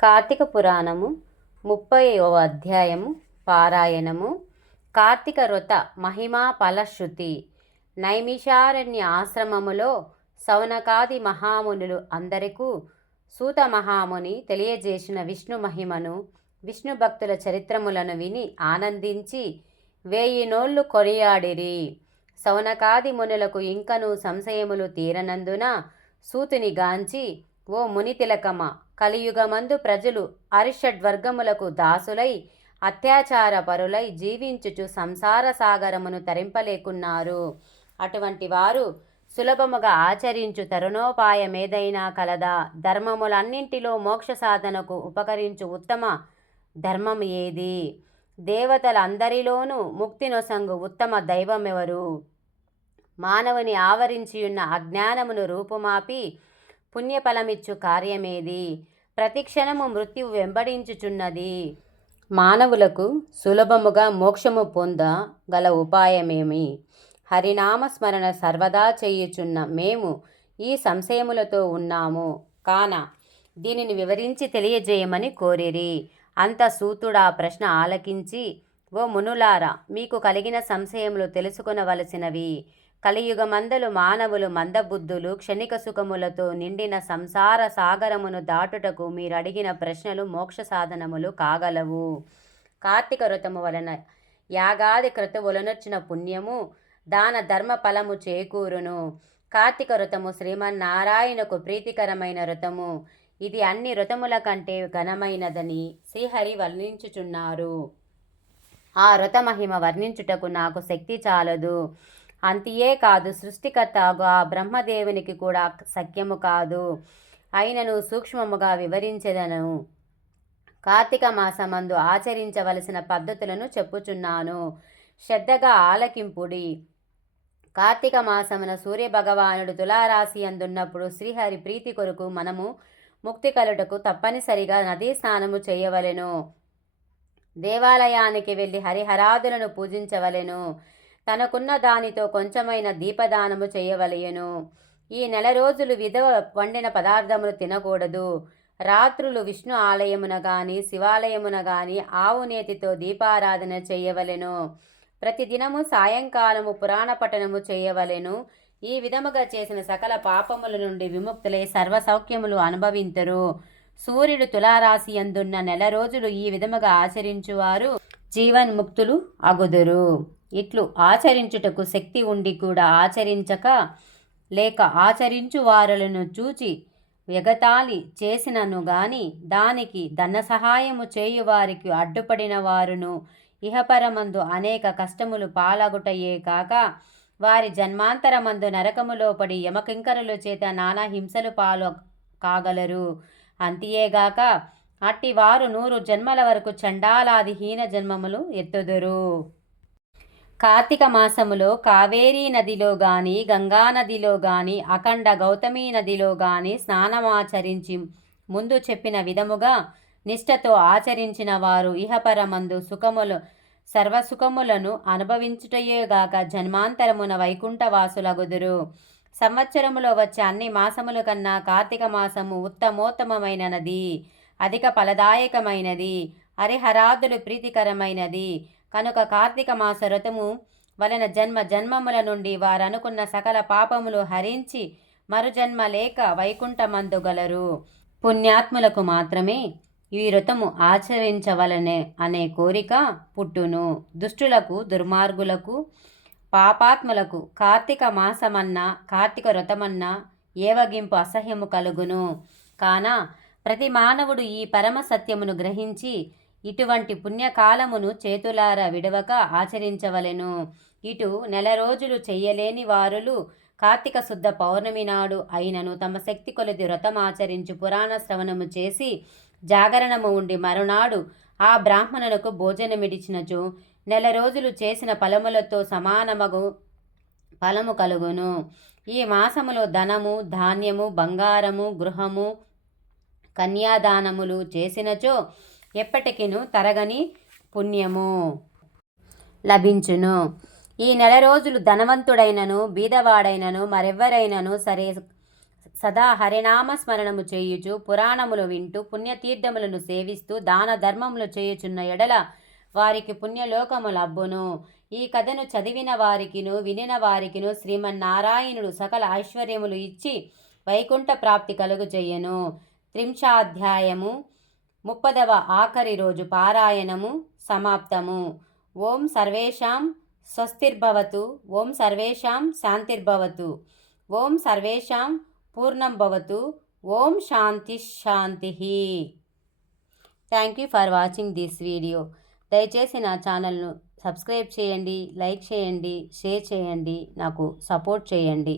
కార్తీక పురాణము ముప్పైవ అధ్యాయము పారాయణము. కార్తీక వ్రత మహిమా ఫలశ్రుతి. నైమిషారణ్య ఆశ్రమములో సౌనకాది మహామునులు అందరికూ సూత మహాముని తెలియజేసిన విష్ణు మహిమను విష్ణు భక్తుల చరిత్రములను విని ఆనందించి వేయి నోళ్ళు కొనియాడిరి. సౌనకాది మునులకు ఇంకను సంశయములు తీరనందున సూతుని గాంచి ఓ ముని తిలకమ కలియుగమందు ప్రజలు అరిషడ్వర్గములకు దాసులై అత్యాచార పరులై జీవించుచు సంసార సాగరమును తరింపలేకున్నారు. అటువంటి వారు సులభముగా ఆచరించు తరుణోపాయమేదైనా కలదా ధర్మములన్నింటిలో మోక్ష సాధనకు ఉపకరించు ఉత్తమ ధర్మం ఏది? దేవతలందరిలోనూ ముక్తినొసంగు ఉత్తమ దైవమెవరు? మానవుని ఆవరించియున్న అజ్ఞానమును రూపుమాపి పుణ్యఫలమిచ్చు కార్యమేది? ప్రతిక్షణము మృత్యు వెంబడించుచున్నది. మానవులకు సులభముగా మోక్షము పొంద గల ఉపాయమేమి? హరినామ స్మరణ సర్వదా చేయుచున్న మేము ఈ సంశయములతో ఉన్నాము. కాన దీనిని వివరించి తెలియజేయమని కోరిరి. అంత సూతుడా ప్రశ్న ఆలకించి ఓ మునులారా మీకు కలిగిన సంశయములు తెలుసుకొనవలసినవి. కలియుగమందలు మానవులు మందబుద్ధులు క్షణిక సుఖములతో నిండిన సంసార సాగరమును దాటుటకు మీరు అడిగిన ప్రశ్నలు మోక్ష సాధనములు కాగలవు. కార్తీక వ్రతము వలన యాగాది క్రతువులనొచ్చిన పుణ్యము దాన ధర్మ ఫలము చేకూరును. కార్తీక వ్రతము శ్రీమన్నారాయణకు ప్రీతికరమైన వ్రతము. ఇది అన్ని వ్రతముల కంటే ఘనమైనదని శ్రీహరి వర్ణించుచున్నారు. ఆ వ్రత మహిమ వర్ణించుటకు నాకు శక్తి చాలదు. అంతియే కాదు సృష్టికర్త ఆ బ్రహ్మదేవునికి కూడా సఖ్యము కాదు. అయినను సూక్ష్మముగా వివరించెదను. కార్తీక మాసమందు ఆచరించవలసిన పద్ధతులను చెప్పుచున్నాను. శ్రద్ధగా ఆలకింపుడి. కార్తీక మాసమున సూర్యభగవానుడు తులారాశి అందున్నప్పుడు శ్రీహరి ప్రీతి కొరకు మనము ముక్తి కలుటకు తప్పనిసరిగా నదీ స్నానము చేయవలెను. దేవాలయానికి వెళ్ళి హరిహరాదులను పూజించవలెను. తనకున్న దానితో కొంచెమైన దీపదానము చేయవలయను ఈ నెల రోజులు విధవ వండిన పదార్థములు తినకూడదు. రాత్రులు విష్ణు ఆలయమున గాని శివాలయమున గాని ఆవు నేతితో దీపారాధన చేయవలెను. ప్రతిదినము సాయంకాలము పురాణ పఠనము చేయవలెను. ఈ విధముగా చేసిన సకల పాపముల నుండి విముక్తులై సర్వ సౌఖ్యములు సూర్యుడు తులారాశి అందున్న నెల రోజులు ఈ విధముగా ఆచరించువారు. జీవన్ముక్తులు అగుదురు. ఇట్లు ఆచరించుటకు శక్తి ఉండి కూడా ఆచరించక లేక ఆచరించు వారులను చూచి ఎగతాళి చేసినను గాని దానికి ధన సహాయము చేయువారికి అడ్డుపడిన వారును ఇహపరమందు అనేక కష్టములు పాలగుటయే కాక వారి జన్మాంతరమందు నరకములో పడి యమకింకరుల చేత నానా హింసలు పాలు కాగలరు. అంతియేగాక అట్టి వారు నూరు జన్మల వరకు చండాలాది హీన జన్మములు ఎత్తుదురు. కార్తీక మాసములో కావేరీ నదిలో గాని గంగా నదిలో గాని అఖండ గౌతమీ నదిలో గాని స్నానమాచరించి ముందు చెప్పిన విధముగా నిష్ఠతో ఆచరించిన వారు ఇహపరమందు సుఖములు సర్వసుఖములను అనుభవించుటయేగాక జన్మాంతరమున వైకుంఠవాసులగుదురు. సంవత్సరములో వచ్చే అన్ని మాసముల కన్నా కార్తీక మాసము ఉత్తమోత్తమమైన నది అధిక ఫలదాయకమైనది హరిహరాదులు ప్రీతికరమైనది కనుక కార్తీక మాస వ్రతము వలన జన్మ జన్మముల నుండి వారనుకున్న సకల పాపములు హరించి మరుజన్మ లేక వైకుంఠమందుగలరు పుణ్యాత్ములకు మాత్రమే ఈ వ్రతము ఆచరించవలనే అనే కోరిక పుట్టును. దుష్టులకు దుర్మార్గులకు పాపాత్ములకు కార్తీక మాసమన్నా కార్తీక వ్రతమన్నా ఏవగింపు అసహ్యము కలుగును. కాన ప్రతి మానవుడు ఈ పరమ సత్యమును గ్రహించి ఇటువంటి పుణ్యకాలమును చేతులారా విడవక ఆచరించవలెను. ఇటు నెల రోజులు చెయ్యలేని వారులు కార్తీక శుద్ధ పౌర్ణమి నాడు అయినను తమ శక్తి కొలది వ్రతమాచరించు పురాణ శ్రవణము చేసి జాగరణము ఉండి మరునాడు ఆ బ్రాహ్మణులకు భోజనమిడిచినచు నెల రోజులు చేసిన ఫలములతో సమానమగు ఫలము కలుగును. ఈ మాసములో ధనము ధాన్యము బంగారము గృహము కన్యాదానములు చేసినచో ఎప్పటికిను తరగని పుణ్యము లభించును. ఈ నెల రోజులు ధనవంతుడైనను బీదవాడైనను మరెవ్వరైనను సరే సదా హరినామ స్మరణము చేయుచు పురాణములు వింటూ పుణ్యతీర్థములను సేవిస్తూ దాన ధర్మములు చేయుచున్న ఎడల వారికి పుణ్యలోకము లబ్బును. ఈ కథను చదివిన వారికిను వినిన వారికిను శ్రీమన్నారాయణుడు సకల ఐశ్వర్యములు ఇచ్చి వైకుంఠ ప్రాప్తి కలుగు చెయ్యను త్రింశాధ్యాయము ముప్పదవ ఆఖరి రోజు పారాయణము సమాప్తము. ఓం సర్వేషాం స్వస్తిర్భవతు. ఓం సర్వేషాం శాంతిర్భవతు. ఓం సర్వేషాం పూర్ణం భవతు ఓం శాంతి శాంతి. Thank you for watching this video దయచేసి నా ఛానల్ను సబ్స్క్రైబ్ చేయండి లైక్ చేయండి షేర్ చేయండి నాకు సపోర్ట్ చేయండి.